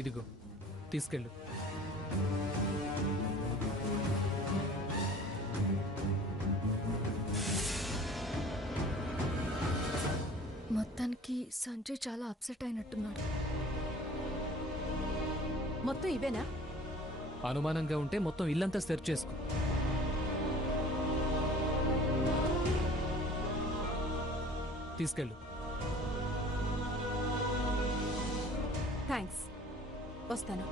ఇదిగో తీసుకెళ్ళు. మొత్తానికి సంజయ్ చాలా అప్సెట్ అయినట్టున్నాడు. మొత్తం ఇవేనా? అనుమానంగా ఉంటే మొత్తం ఇల్లంతా సెర్చ్ చేసుకో. తీసుకెళ్ళు. థ్యాంక్స్, వస్తాను.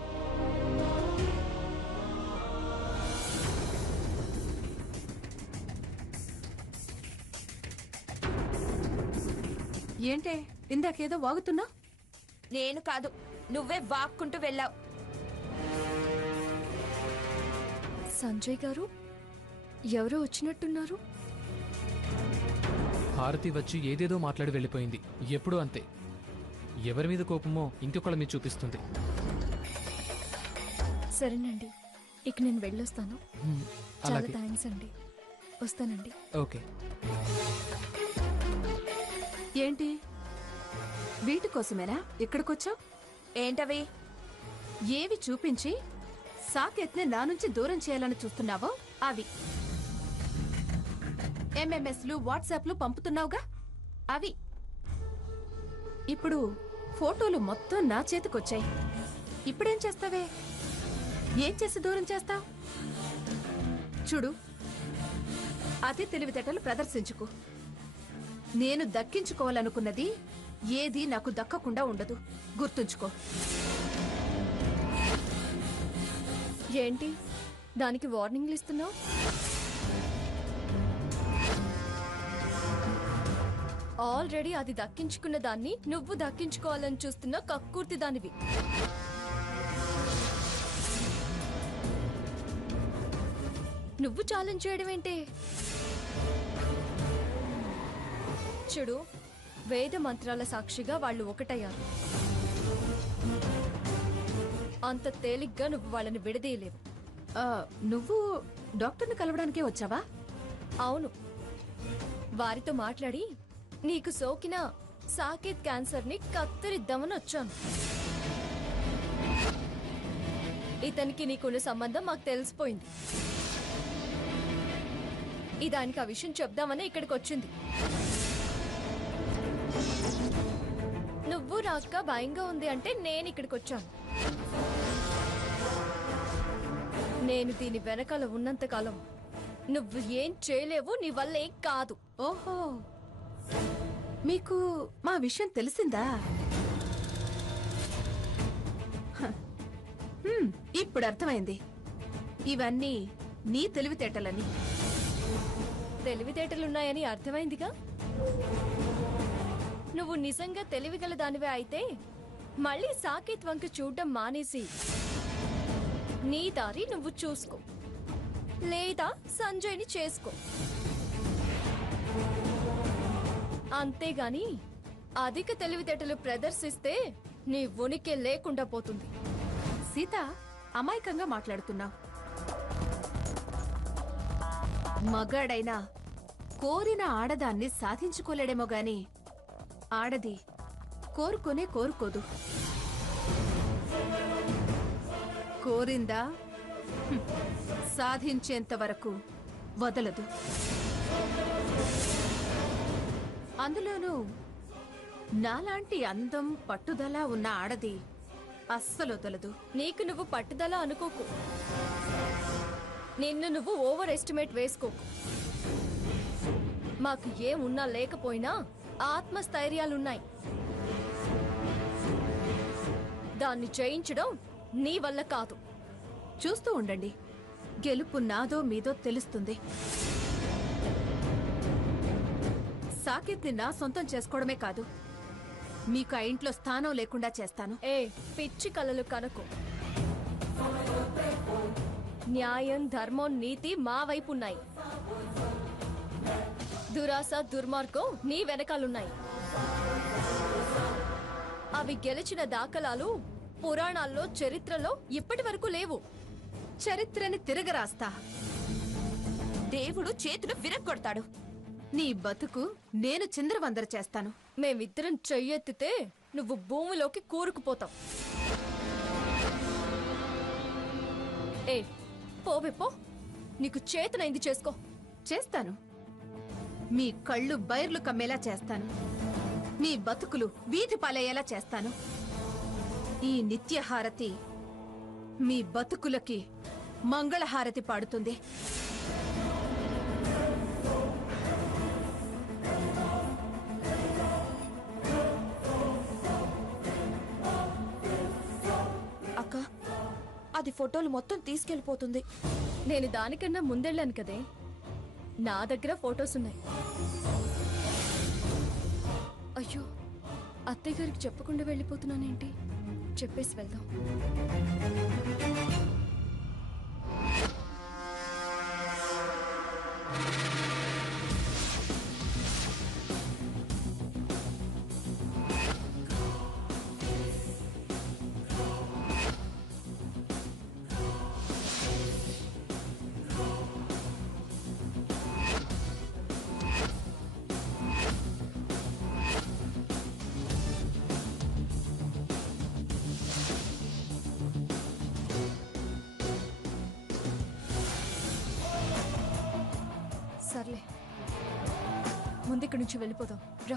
ఏంటే ఇందాకేదో వాగుతున్నా? నేను కాదు, నువ్వే వాక్కుంటూ వెళ్ళావు. సంజయ్ గారు, ఎవరో వచ్చినట్టున్నారు. హారతి వచ్చి ఏదేదో మాట్లాడి వెళ్ళిపోయింది. ఎప్పుడూ అంతే, ఎవరి మీద కోపమో ఇంకొకళ్ళ మీద చూపిస్తుంది. సరేనండి, ఇక నేను వెళ్ళొస్తాను. చాలా అలాగే. థ్యాంక్స్ అండి. వస్తానండి. ఓకే. ఏంటి వీటి కోసమేనా ఇక్కడికొచ్చావు? ఏంటవి? ఏవి చూపించి సాకేత్ని నా నుంచి దూరం చేయాలని చూస్తున్నావో అవి. ఎంఎంఎస్లు వాట్సాప్లు పంపుతున్నావుగా అవి. ఇప్పుడు ఫోటోలు మొత్తం నా చేతికొచ్చాయి. ఇప్పుడేం చేస్తావే? ఏం చేసి దూరం చేస్తావు? చూడు, అతి తెలివితేటలు ప్రదర్శించుకు. నేను దక్కించుకోవాలనుకున్నది ఏది నాకు దక్కకుండా ఉండదు, గుర్తుంచుకో. ఏంటి దానికి వార్నింగ్లు ఇస్తున్నావు? ఆల్రెడీ అది దక్కించుకున్న దాన్ని నువ్వు దక్కించుకోవాలని చూస్తున్న కక్కుర్తి దానివి. నువ్వు ఛాలెంజ్ చేయడం ఏంటి? చూడు, వేద మంత్రాల సాక్షిగా వాళ్ళు ఒకటయ్యారు. అంత తేలిగ్గా నువ్వు వాళ్ళని విడదీయలేవు. నువ్వు డాక్టర్ని కలవడానికే వచ్చావా? అవును, వారితో మాట్లాడి నీకు సోకిన సాకేత్ క్యాన్సర్ ని కత్తిరిద్దామని వచ్చాను. ఇతనికి నీకున్న సంబంధం మాకు తెలిసిపోయింది. ఇదానికి ఆ విషయం చెప్దామని ఇక్కడికి వచ్చింది. నువ్వు రాక భయంగా ఉంది అంటే నేను ఇక్కడికి వచ్చాను. నేను దీని వెనకాల ఉన్నంతకాలం నువ్వు ఏం చేయలేవు, నీ వల్ల ఏం కాదు. ఓహో, మీకు మా విషయం తెలిసిందా? ఇప్పుడు అర్థమైంది. ఇవన్నీ నీ తెలివితేటలని. తెలివితేటలున్నాయని అర్థమైందిగా. నువ్వు నిజంగా తెలివిగల దానివే అయితే మళ్ళీ సాకేత్ వంక చూడడం మానేసి నీ దారి నువ్వు చూసుకో, లేదా సంజయ్ని చేసుకో. అంతేగాని అధిక తెలివితేటలు ప్రదర్శిస్తే నీ ఉనికి లేకుండా పోతుంది. సీత, అమాయకంగా మాట్లాడుతున్నావు. మగాడైనా కోరిన ఆడదాన్ని సాధించుకోలేడేమో గాని ఆడది కోరుకోనే కోరుకోదు. కోరిందా సాధించేంత వరకు వదలదు. అందులోనూ నాలాంటి అందం పట్టుదల ఉన్న ఆడది అస్సలు వదలదు. నీకు నువ్వు పట్టుదల అనుకోకు, నిన్ను నువ్వు ఓవర్ ఎస్టిమేట్ వేసుకోకు. మాకు ఏమున్నా లేకపోయినా ఆత్మస్థైర్యాలున్నాయి. దాన్ని జయించడం నీ వల్ల కాదు. చూస్తూ ఉండండి, గెలుపు నాదో మీదో తెలుస్తుంది. సాకేత్ని నా సొంతం చేసుకోవడమే కాదు, మీకు ఆ ఇంట్లో స్థానం లేకుండా చేస్తాను. పిచ్చి కలలు కనుకో. న్యాయం, ధర్మం, నీతి మా వైపున్నాయి. దురాశ, దుర్మార్గం నీ వెనకాలున్నాయి. అవి గెలిచిన దాఖలాలు పురాణాల్లో, చరిత్రలో ఇప్పటి వరకు లేవు. చరిత్రని తిరగరాస్తా. దేవుడు చేతులు విరగ్గొడతాడు. నీ బతుకు నేను చిందరవందర చేస్తాను. మేమిద్దరం చెయ్యెత్తితే నువ్వు భూమిలోకి కూరుకుపోతావు. ఏ పోవే పో, నీకు చేతనైంది చేసుకో. చేస్తాను. మీ కళ్ళు బైర్లు కమ్మేలా చేస్తాను. మీ బతుకులు వీధి పాలయ్యేలా చేస్తాను. ఈ నిత్యహారతి మీ బతుకులకి మంగళహారతి పాడుతుంది. అక్క, అది ఫోటోలు మొత్తం తీసుకెళ్లిపోతుంది. నేను దానికన్నా ముందెళ్ళాను కదే, నా దగ్గర ఫొటోస్ ఉన్నాయి. అయ్యో, అత్తయ్య గారికి చెప్పకుండా వెళ్ళిపోతున్నానేంటి? చెప్పేసి వెళ్దాం. సర్లే, ముందిక్కడి నుంచి వెళ్ళిపోదాం రా.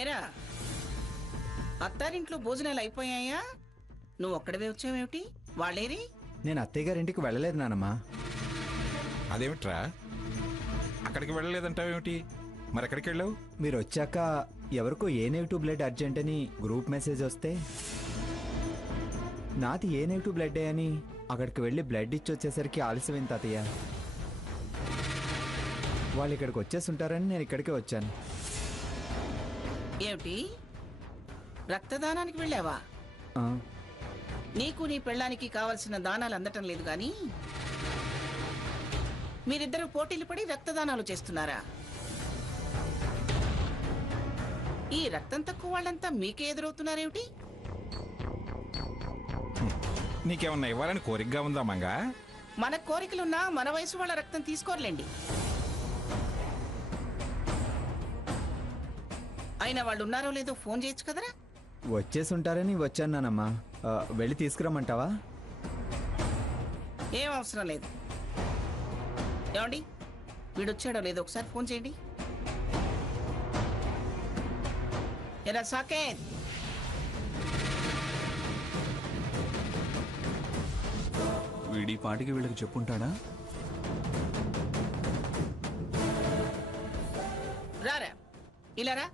ఏరా, అత్తారింట్లో భోజనాలు అయిపోయాయా? నువ్వు ఒక్కడవే వచ్చావేమిటి? వాళ్ళేరి? నేను అత్తయ్య గారింటికి వెళ్ళలేదు నానమ్మా. అదేమిట్రా, అక్కడికి వెళ్ళలేదంటావేమిటి? మరి ఎక్కడికి వెళ్ళావు? మీరు వచ్చాక ఎవరికో ఏ నెగిటివ్ బ్లడ్ అర్జెంట్ అని గ్రూప్ మెసేజ్ వస్తే నాది ఏ నెగిటివ్ బ్లడ్ అని అక్కడికి వెళ్ళి బ్లడ్ ఇచ్చి వచ్చేసరికి ఆలస్యమైంది తాతయ్య. వాళ్ళు ఇక్కడికి వచ్చేస్తుంటారని నేను ఇక్కడికే వచ్చాను. ఏమిటి, రక్తదానానికి వెళ్ళావా? ఆ, నీకు నీ పెళ్ళానికి కావలసిన దానాలు అందటం లేదు గాని మీరిద్దరూ పోటీలు పడి రక్తదానాలు చేస్తున్నారా? ఈ రక్తం తక్కువ వాళ్ళంతా మీకే ఎదురవుతున్నారేమిటి? నీకేమన్నా ఇవ్వాలని కోరికగా ఉందా మంగా? మన కోరికలున్నా మన వయసు వాళ్ళ రక్తం తీసుకోర్లేండి. అయినా వాళ్ళు ఉన్నారో లేదో ఫోన్ చేయొచ్చు కదరా? వచ్చేసి ఉంటారని వచ్చాను నానమ్మా. వెళ్ళి తీసుకురమ్మంటావా? ఏం అవసరం లేదు. ఏమండి, వీడొచ్చాడో లేదో ఒకసారి ఫోన్ చేయండి. ఎరా సాకేత్, వీడి పాటికి వీళ్ళకి చెప్పుంటాడా? రారా, ఇలా రా.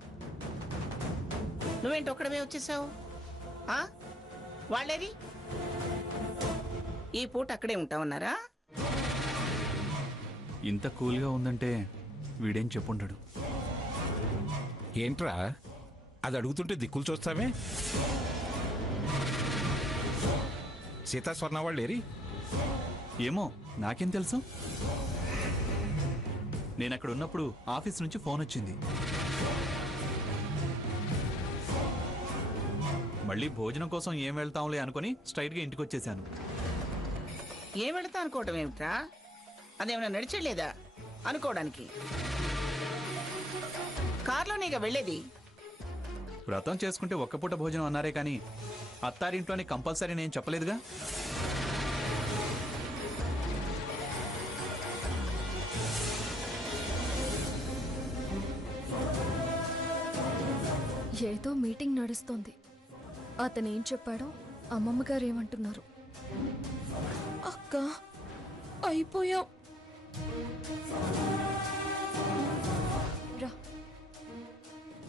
నువ్వేంటి ఒక్కడవే వచ్చేసావు? వాళ్ళేది? ఈ పూట అక్కడే ఉంటామన్నారా? ఇంత కూల్గా ఉందంటే వీడేం చెప్పుంటాడు. ఏంట్రా, అది అడుగుతుంటే దిక్కులు చూస్తావే? సీతాస్వర్ణ వాళ్ళు ఏరి? ఏమో, నాకేం తెలుసు. నేను అక్కడ ఉన్నప్పుడు ఆఫీస్ నుంచి ఫోన్ వచ్చింది. మళ్ళీ భోజనం కోసం ఏం వెళ్తాంలే అనుకుని స్ట్రైట్గా ఇంటికి వచ్చేసాను. ఏం వెళతా అనుకోవటం ఏమిట్రా? అదేమన్నా నడిచలేదా అనుకోవడానికి? కార్లోనేగా వెళ్ళేది. వ్రతం చేసుకుంటే ఒక్క పూట భోజనం అన్నారే కానీ అత్తారింట్లోనే కంపల్సరీ నేను చెప్పలేదుగా. ఏదో మీటింగ్ నడుస్తోంది. అతను ఏం చెప్పాడో అమ్మమ్మ గారు ఏమంటున్నారు? అక్క, అయిపోయాం. రా.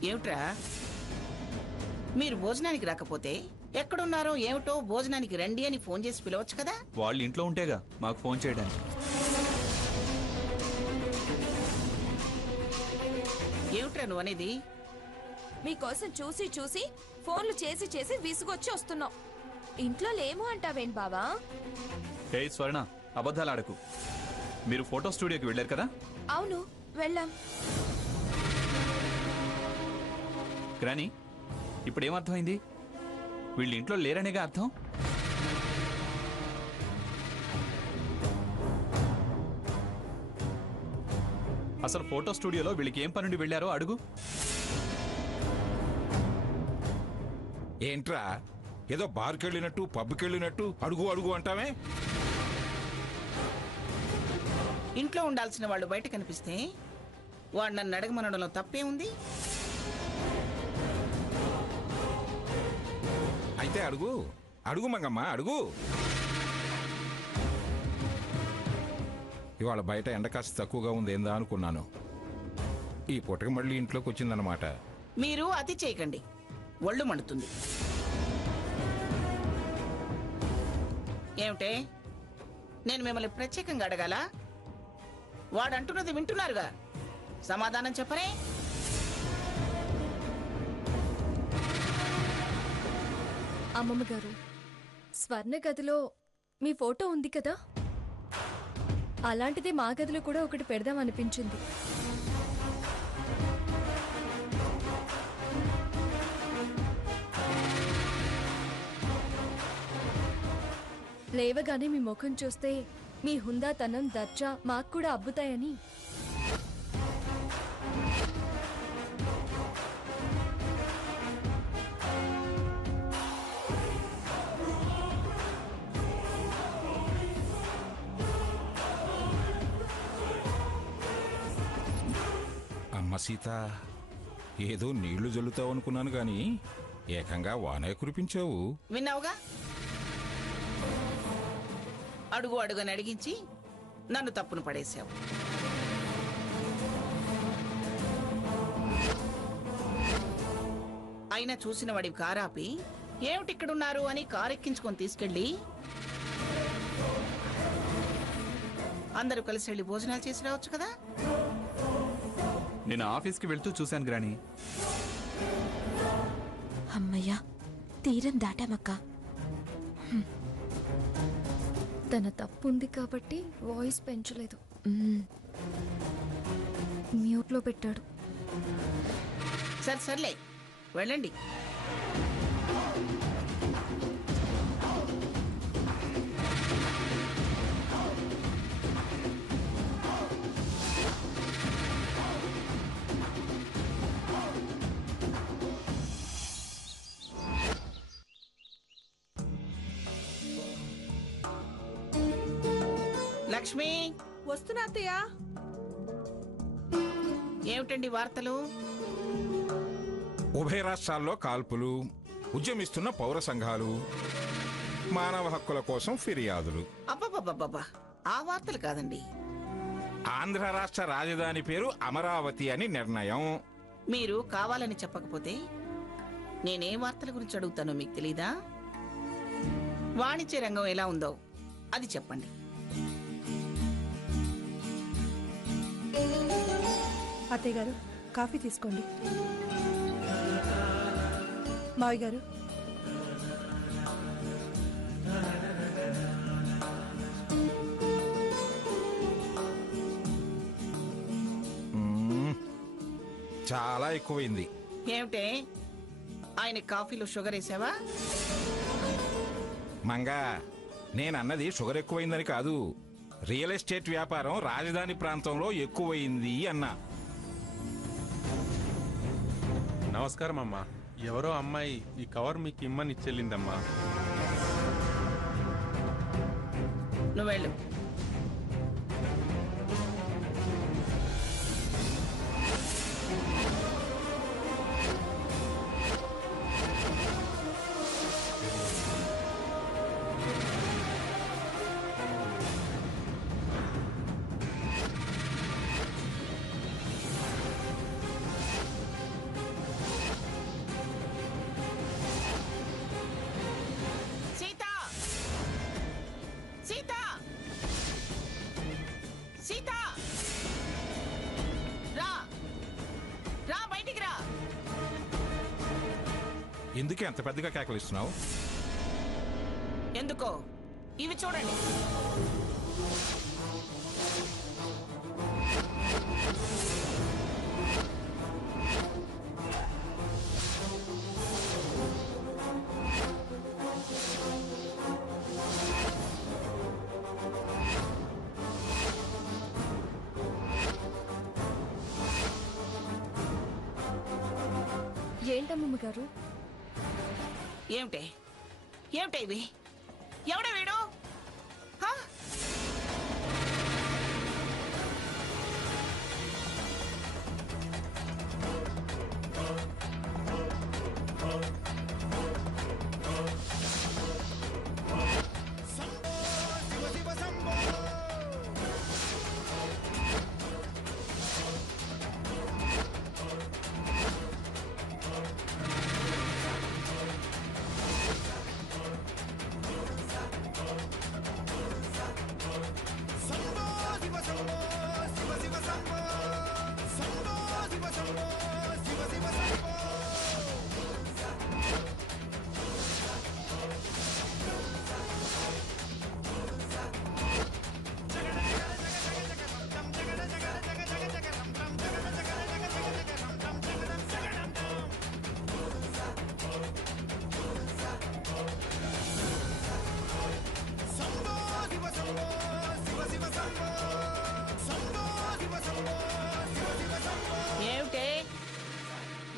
ఏమిట్రా, మీరు భోజనానికి రాకపోతే ఎక్కడున్నారో ఏమిటో భోజనానికి రండి అని ఫోన్ చేసి పిలవచ్చు కదా? వాళ్ళు ఇంట్లో ఉంటేగా మాకు ఫోన్ చేయడానికి. ఏమిట్రా నువ్వు అనేది? మీకోసం చూసి చూసి ఫోన్లు చేసి చేసి విసుగొచ్చి వస్తున్నాం. ఇంట్లో లేము అంటావేంటి బావా? హే స్వర్ణ, అబద్ధాలు ఆడకు. మీరు ఫోటో స్టూడియోకి వెళ్ళారు కదా? అవును, వెళ్ళాం. గ్రాని, ఇప్పుడేమర్థమైంది? వీళ్ళు ఇంట్లో లేరనేగా అర్థం. అసలు ఫోటో స్టూడియోలో వీళ్ళకి ఏం పనుండి వెళ్ళారో అడుగు. ఏంట్రా, ఏదో బార్కి వెళ్ళినట్టు పబ్కి వెళ్ళినట్టు అడుగు అడుగు అంటావే? ఇంట్లో ఉండాల్సిన వాళ్ళు బయట కనిపిస్తే వాడు నన్ను అడగమనడంలో తప్పే ఉంది. అయితే అడుగు అడుగు మంగమ్మ అడుగు. ఇవాళ బయట ఎండ కాస్త తక్కువగా ఉంది ఏందా అనుకున్నాను. ఈ పూటకి మళ్ళీ ఇంట్లోకి వచ్చిందన్నమాట. మీరు అతి చేయకండి, ఒళ్ళు మండుతుంది. ఏమిటే, నేను మిమ్మల్ని ప్రత్యేకంగా అడగాల? వాడంటున్నది వింటున్నారుగా, సమాధానం చెప్పరే? అమ్మమ్మ గారు, స్వర్ణ గదిలో మీ ఫోటో ఉంది కదా, అలాంటిది మా గదిలో కూడా ఒకటి పెడదాం అనిపించింది. లేవగానే మీ ముఖం చూస్తే మీ హుందాతనం దర్జా మాకు కూడా అబ్బుతాయని. అమ్మ సీత, ఏదో నీళ్లు జల్లుతావు అనుకున్నాను గాని ఏకంగా వానే కురిపించావు. విన్నావుగా, అడుగు అడుగని అడిగించి నన్ను తప్పును పడేశావు. అయినా చూసిన వాడి కారాపి ఏమిటి ఇక్కడున్నారు అని కారెక్కించుకొని తీసుకెళ్ళి అందరూ కలిసి వెళ్ళి భోజనాలు చేసి రావచ్చు కదా. నేను ఆఫీస్కి వెళ్తూ చూశాను గ్రాని. అమ్మయ్యా, తీరం దాటామక్క. తన తప్పు ఉంది కాబట్టి వాయిస్ పెంచలేదు, మ్యూట్లో పెట్టాడు. సర్లే వెళ్ళండి. లక్ష్మి, వస్తున్నా అత్తయ్య. ఏమిటండి వార్తలు? ఉభయ రాష్ట్రాల్లో కాల్పులు, ఉద్యమిస్తున్న పౌర సంఘాలు, మానవ హక్కుల కోసం ఫిర్యాదులు. అబ్బబ్బబ్బబ్బా, ఆ వార్తలు కాదండి. ఆంధ్ర రాష్ట్ర రాజధాని పేరు అమరావతి అని నిర్ణయం. మీరు కావాలని చెప్పకపోతే నేనే వార్తల గురించి అడుగుతానో మీకు తెలీదా? వాణిజ్య రంగం ఎలా ఉందో అది చెప్పండి. అత్తయ్య గారు, కాఫీ తీసుకోండి. మావి గారు, చాలా ఎక్కువైంది. ఏమిటే, ఆయన కాఫీలో షుగర్ వేసావా? మంగా, నేనన్నది షుగర్ ఎక్కువైందని కాదు, రియల్ ఎస్టేట్ వ్యాపారం రాజధాని ప్రాంతంలో ఎక్కువైంది అన్నా. నమస్కారం అమ్మా. ఎవరో అమ్మాయి ఈ కవర్ మీకు ఇమ్మని చెల్లిందమ్మా. నువ్వు వెళ్ళు. ఎందుకే అంత పెద్దగా కేకలిస్తున్నావు? ఎందుకో ఇవి చూడండి. ఏంటమ్మమ్మ గారు? ఏమిటే, ఏమిటా ఇవి? ఎవడ వీడు? హా?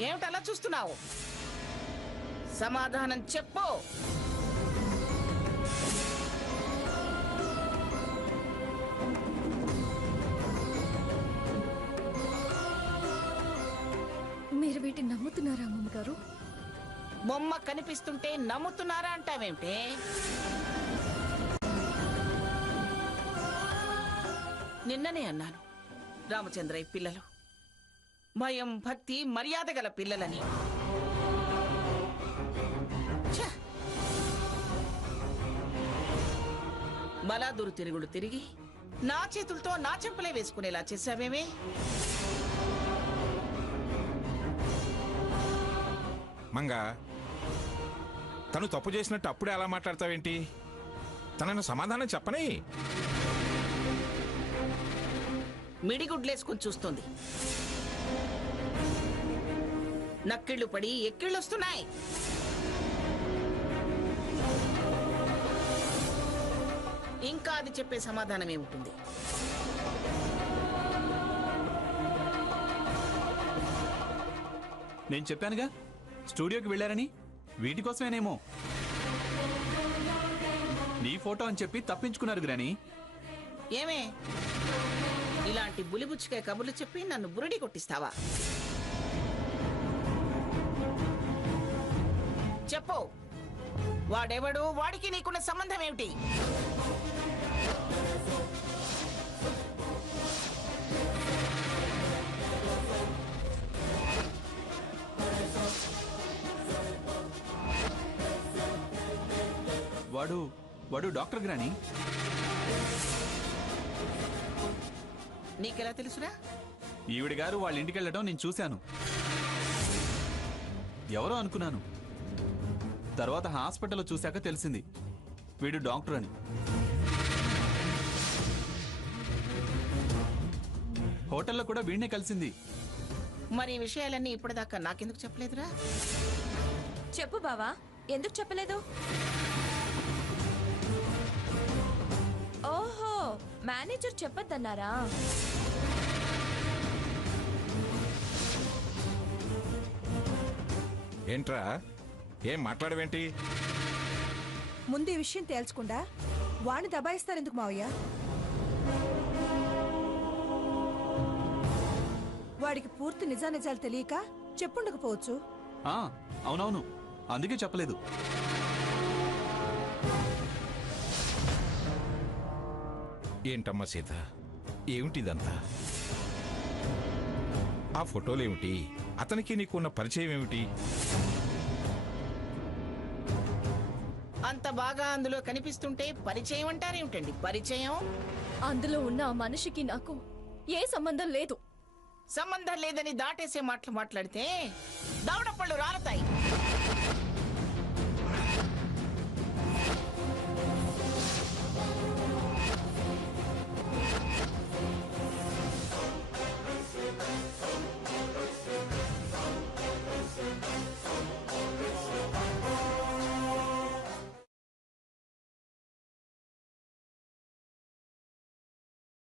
ఏమిటలా చూస్తున్నావు? సమాధానం చెప్పు. మీరు వీటిని నమ్ముతున్నారా అమ్మమ్మ గారు? బొమ్మ కనిపిస్తుంటే నమ్ముతున్నారా అంటావేమిటే? నిన్ననే అన్నాను, రామచంద్రయ్య పిల్లలు భయం, భక్తి, మర్యాద గల పిల్లలని. బలాదూరు తిరుగుడు తిరిగి నా చేతులతో నా చెంపలే వేసుకునేలా చేశావేమే? మంగా, తను తప్పు చేసినట్టు అప్పుడే అలా మాట్లాడతావేంటి? తనను సమాధానం చెప్పని. మిడిగుడ్లేసుకుని చూస్తుంది. నక్కిళ్ళు పడి ఎక్కిళ్ళొస్తున్నాయి. ఇంకా అది చెప్పే సమాధానం ఏముంటుంది? నేను చెప్పానుగా స్టూడియోకి వెళ్ళారని. వీటి కోసమేనేమో. నీ ఫోటో అని చెప్పి తప్పించుకున్నారు గ్రాని. ఏమే, ఇలాంటి బులిబుచ్చికాయ కబుర్లు చెప్పి నన్ను బురిడి కొట్టిస్తావా? చెప్పు, వాడెవడు? వాడికి నీకున్న సంబంధం ఏమిటి? వాడు డాక్టర్ గ్రాని. నీకెలా తెలుసురా? ఈవిడ గారు వాళ్ళ ఇంటికి వెళ్ళడం నేను చూశాను. ఎవరో అనుకున్నాను. తర్వాత హాస్పిటల్లో చూశాక తెలిసింది వీడు డాక్టర్ అని. హోటల్లో కూడా వీడినే కలిసింది. మరి ఈ విషయాలన్నీ ఇప్పటిదాకా నాకెందుకు చెప్పలేదురా? చెప్పు బావా, ఎందుకు చెప్పలేదు? ఓహో, మేనేజర్ చెప్పొద్దన్నారా? ఏంట్రా, ఏం మాట్లాడవేంటి? ముందు ఈ విషయం తేల్చకుండా వాణ్ణి దబాయిస్తారెందుకు మావయ్య? వాడికి పూర్తి నిజానిజాలు తెలియక చెప్పుండకపోవచ్చు. అవునవును, అందుకే చెప్పలేదు. ఏంటమ్మా సీత, ఏమిటిదంతా? ఆ ఫోటోలేమిటి? అతనికి నీకున్న పరిచయం ఏమిటి? అంత బాగా అందులో కనిపిస్తుంటే పరిచయం అంటారేమిటండి? పరిచయం అందులో ఉన్న ఆ మనిషికి నాకు ఏ సంబంధం లేదు. సంబంధం లేదని దాటేసే మాటలు మాట్లాడితే దవడపళ్ళు రాలతాయి.